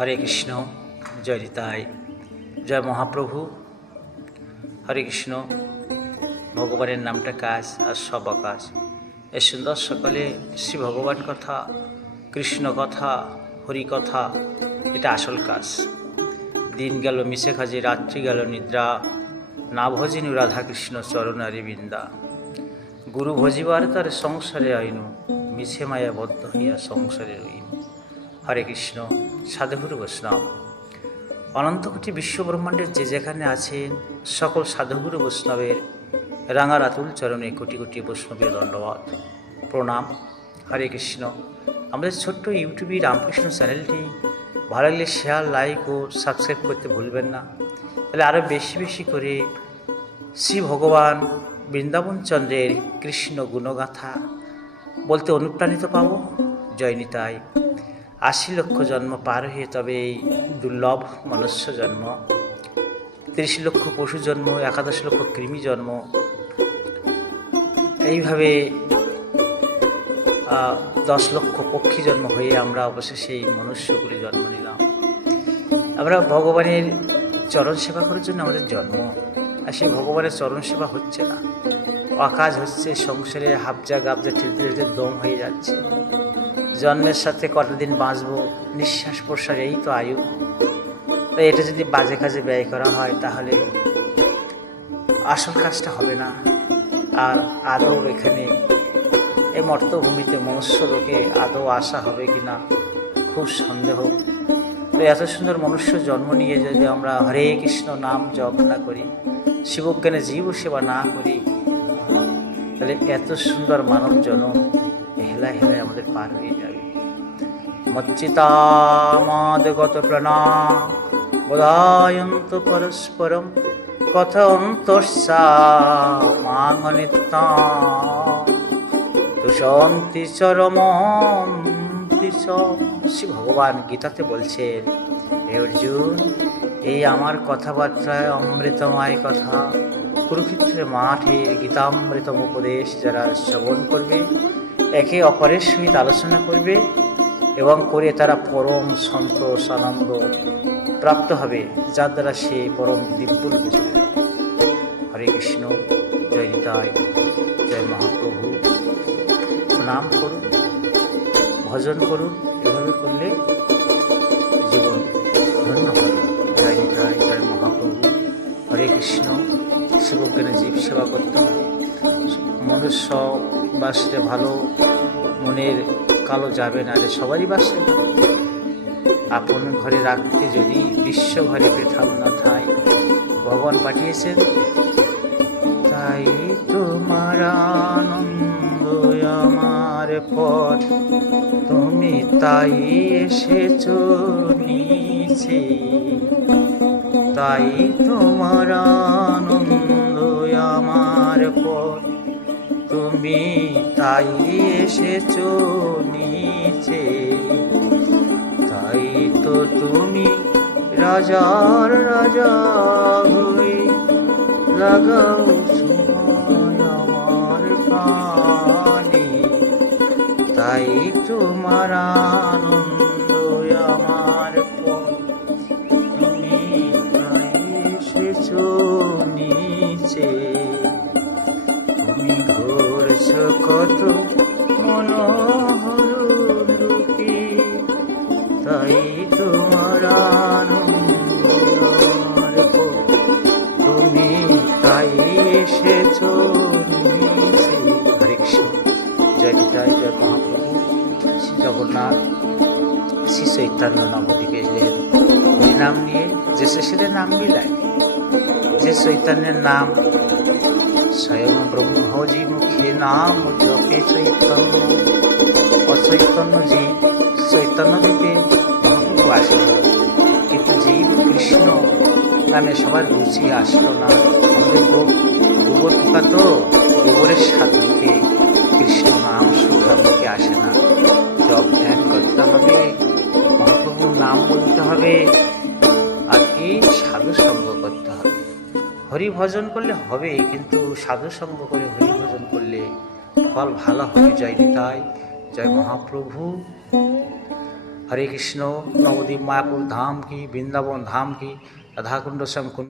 হরে কৃষ্ণ, জয় নিতাই, জয় মহাপ্রভু। হরে কৃষ্ণ। ভগবানের নামটা কাজ আর সব আকাশ। এই সুন্দর সকালে শ্রী ভগবান কথা, কৃষ্ণ কথা, হরি কথা, এটা আসল কাজ। দিন গেল মিশে খাজে, রাত্রি গেল নিদ্রা, না ভজিনু রাধা কৃষ্ণ চরণারি বৃন্দা। গুরু ভজিবার তার সংসারে আইনু, মিছে মায়া বদ্ধ হইয়া সংসারে রইনু। হরে কৃষ্ণ। সাধুগুরু বৈষ্ণব, অনন্তকোটি বিশ্ব ব্রহ্মাণ্ডের যে যেখানে আছেন সকল সাধুগুরু বৈষ্ণবের রাঙার আতুল চরণে কোটি কোটি বৈষ্ণবের দণ্ডবাদ প্রণাম। হরে কৃষ্ণ। আমাদের ছোট্ট ইউটিউবে রামকৃষ্ণ চ্যানেলটি ভালো লাগলে শেয়ার, লাইক ও সাবস্ক্রাইব করতে ভুলবেন না। তাহলে আরও বেশি বেশি করে শ্রী ভগবান বৃন্দাবন চন্দ্রের কৃষ্ণ গুণগাথা বলতে অনুপ্রাণিত পাব। জয় নিতাই। ৮০ লক্ষ জন্ম পার হয়ে তবে এই দুর্লভ মনুষ্য জন্ম, ৩০ লক্ষ পশু জন্ম, ১১ লক্ষ কৃমি জন্ম, এইভাবে ১০ লক্ষ পক্ষী জন্ম হয়ে আমরা অবশেষে এই মনুষ্যগুলি জন্ম নিলাম। আমরা ভগবানের চরণ সেবা করার জন্য আমাদের জন্ম, আর সেই ভগবানের চরণ সেবা হচ্ছে না, অকাজ হচ্ছে। সংসারে হাবজা গাবজা ঠেলতে ঠেলতে দম হয়ে যাচ্ছে। জন্মের সাথে কটা দিন বাঁচবো, নিঃশ্বাস প্রশ্বাস, এই তো আয়ু। তাই এটা যদি বাজে কাজে ব্যয় করা হয় তাহলে আসল কাজটা হবে না। আর আদৌ এখানে এই মর্তভূমিতে মনুষ্য লোকে আদৌ আসা হবে কি না খুব সন্দেহ। তো এত সুন্দর মনুষ্য জন্ম নিয়ে যদি আমরা হরে কৃষ্ণ নাম জপ না করি, শিবজ্ঞানে জীব সেবা না করি, তাহলে এত সুন্দর মানব জন্ম হেলায় হেলায় আমাদের পার হয়ে যাবে। মচ্চিতামাদগত প্রাণাঃ বোধায়ন্ত পরস্পরম কথন্তস্যা মাং অনিত্যাঃ তুষন্তি চরমন্তি চ। শ্রী ভগবান গীতাতে বলছেন, হে অর্জুন, এই আমার কথাবার্তায় অমৃতময় কথা, কুরুক্ষেত্রের মাঠে গীতামৃতম উপদেশ যারা শ্রবণ করবে, একে অপরের সহিত আলোচনা করবে এবং করে তারা পরম সন্তোষ আনন্দ প্রাপ্ত হবে, যার দ্বারা সে পরম দিব্যলোকে চলে যাবে। হরে কৃষ্ণ। জয় নিতাই, জয় মহাপ্রভু। নাম করুন, ভজন করুন, এভাবে করলে জীবন ধন্য হবে। জয় নিতাই, জয় মহাপ্রভু। হরে কৃষ্ণ। শিবজ্ঞানে জীব সেবা করতে হবে। মনুষ্য বাসলে ভালো, মনের কালো যাবে না, সবারই বাসে। আপন ঘরে রাখতে যদি বিশ্ব ঘরে পেঠাও না ঠাই, ভগবান পাঠিয়েছেন। তাই তোমার আনন্দ আমার পথ, তুমি তাই এসেছ নিচে। তাই তোমার আনন্দ আমার পথ, তুমি তাই এসেছ নিচে। তাই তো তুমি রাজার রাজা হয়ে লাগাও সময় আমার প্রাণে। তাই তোমার আনন্দ আমার পথ, তুমি তাই এসেছ নিচে। তুমি ঘুরছ কত মনোহর রূপে, তাই তোমার আনন্দ আমার পথ, তুমি তাই এসেছ নিচে। হরে কৃষ্ণ। জয় নিতাই, জয় মহাপ্রভু। শ্রী জগন্নাথ শ্রী চৈতন্য নবদ্বীপে এলেন। হরি নাম নিয়ে যে শেষের নাম মিলায়, যে চৈতন্যের নাম স্বয়ং ব্রহ্মজি মুখে নাম জপে চৈতন্য, অচৈতন্য জীব চৈতন্য দিতে মহাপ্রভু আসলেন, কিন্তু জীব কৃষ্ণ নামে সবার রুচি আসলো না। আমাদের গোবর পোকা তো গোবরের স্বাদ মুখে, কৃষ্ণ নাম সুধা মুখে আসে না। জপ ধ্যান করতে হবে, মহাপ্রভুর নাম বলতে হবে, আর কি সাধু সঙ্গ করতে হবে। হরি ভজন করলে হবে, কিন্তু সাধু সঙ্গ করে হরি ভজন করলে ফল ভালো হবে। জয় নিতাই, জয় মহাপ্রভু। हरे कृष्ण। नवद्वीप मायापुर धाम की, वृंदावन धाम की, राधाकुंड श्याम कुंड